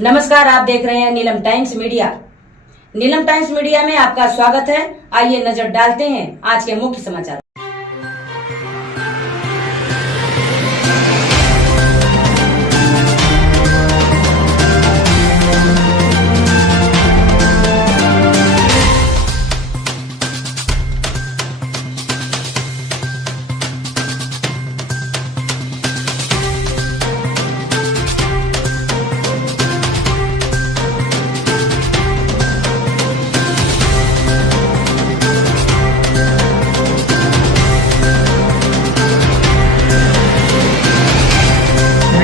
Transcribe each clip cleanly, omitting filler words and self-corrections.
नमस्कार, आप देख रहे हैं Neelam times media. Neelam times media में आपका स्वागत है। आइए नजर डालते हैं आज के मुख्य समाचार।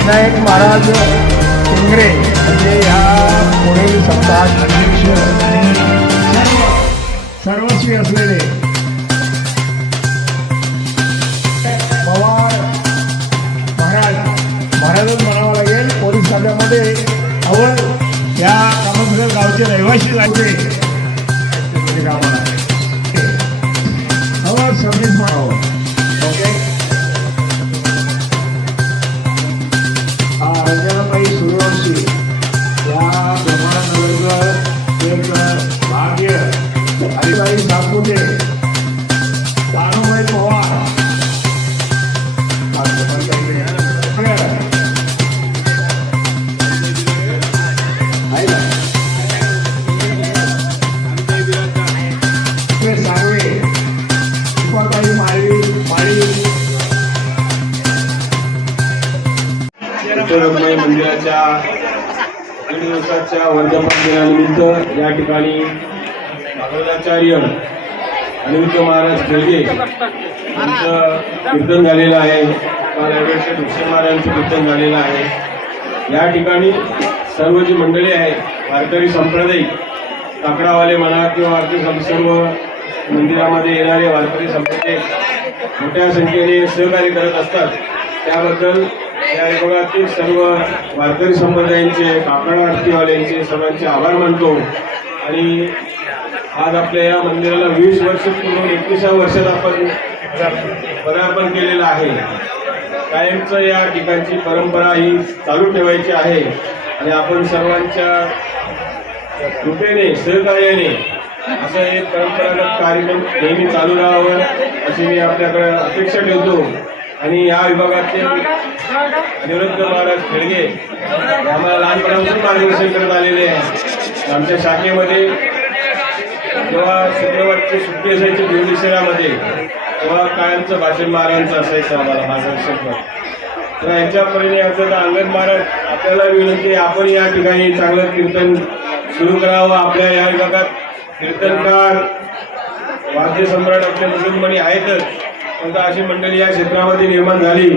विनायक महाराज टिंगरे म्हणजे या पुढील सप्ताहात अध्यक्ष आणि सर्वस्वी असलेले पवार महाराजच म्हणावं लागेल। पोलीस खात्यामध्ये अव्वल या कामसगर गावचे रहिवासी लागले कामाला अव्वल सर्व्हिस म्हणावं। ओके, रंजनाताई सूर्यवंशी या ब्रह्मानगरचं एक भाग्य, हरिभाई सातपुते, भानुभाई पवार, सार्वे, उपाताई माळी रखमाई मंदिराच्या 8 दिवसाच्या वर्धापन दिनानिमित्त या ठिकाणी भागवताचार्य अनिरुद्ध महाराज खेळगे यांचं कीर्तन झालेलं आहे। ॲडव्होकेट हुसेन महाराजांचं कीर्तन झालेलं आहे। या ठिकाणी सर्व जी मंडळी आहे, वारकरी संप्रदायिक काकडावाले म्हणा किंवा सर्व मंदिरामध्ये येणारे वारकरी संप्रदाय मोठ्या संख्येने सहकार्य करत असतात। त्याबद्दल या विभागातील सर्व वारकरी संप्रदायांचे, काकड आरतीवाल्यांचे सर्वांचे आभार मानतो। आणि आज आपल्या या मंदिराला 20 वर्ष पूर्ण 21व्या वर्षात आपण पदार्पण केलेलं आहे। कायमचं या ठिकाणची परंपरा ही चालू ठेवायची आहे आणि आपण सर्वांच्या कृपेने सहकार्याने असं एक परंपरागत कार्यक्रम नेहमी चालू राहावं अशी मी आपल्याकडे अपेक्षा ठेवतो। आणि या विभागाचे अनिरुद्ध महाराज खेळगे आम्हाला लहानपणापासून मार्गदर्शन करत आलेले आहे। आमच्या शाखेमध्ये जेव्हा शुक्रवारची सुट्टी असायची दिवसेरामध्ये तेव्हा कायमचं भाषण महाराजांचं असायचं आम्हाला मार्गदर्शन। तर यांच्यापर्यंत असं अंगद महाराज आपल्याला विनंती आहे, आपण या ठिकाणी चांगलं कीर्तन सुरू करावं। आपल्या या विभागात कीर्तनकार वाद्य सम्राट आपल्या मुसलमानी आहेतच, पण अशी मंडळी या क्षेत्रामध्ये निर्माण झाली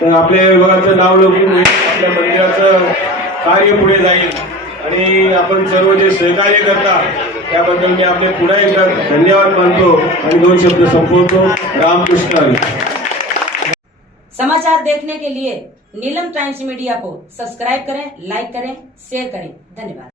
तर आपल्या विभागाचं नाव लवकर होईल, आपल्या मंदिराचं कार्य पुढे जाईल आणि आपण सर्व जे सहकार्य करता त्याबद्दल मी आपले पुन्हा एकदा धन्यवाद मानतो आणि 2 शब्द संपवतो। रामकृष्ण हरी। समाचार देखने के लिए नीलम टाइम्स मीडिया को सब्सक्राइब करें, लाइक करें, शेयर करें। धन्यवाद।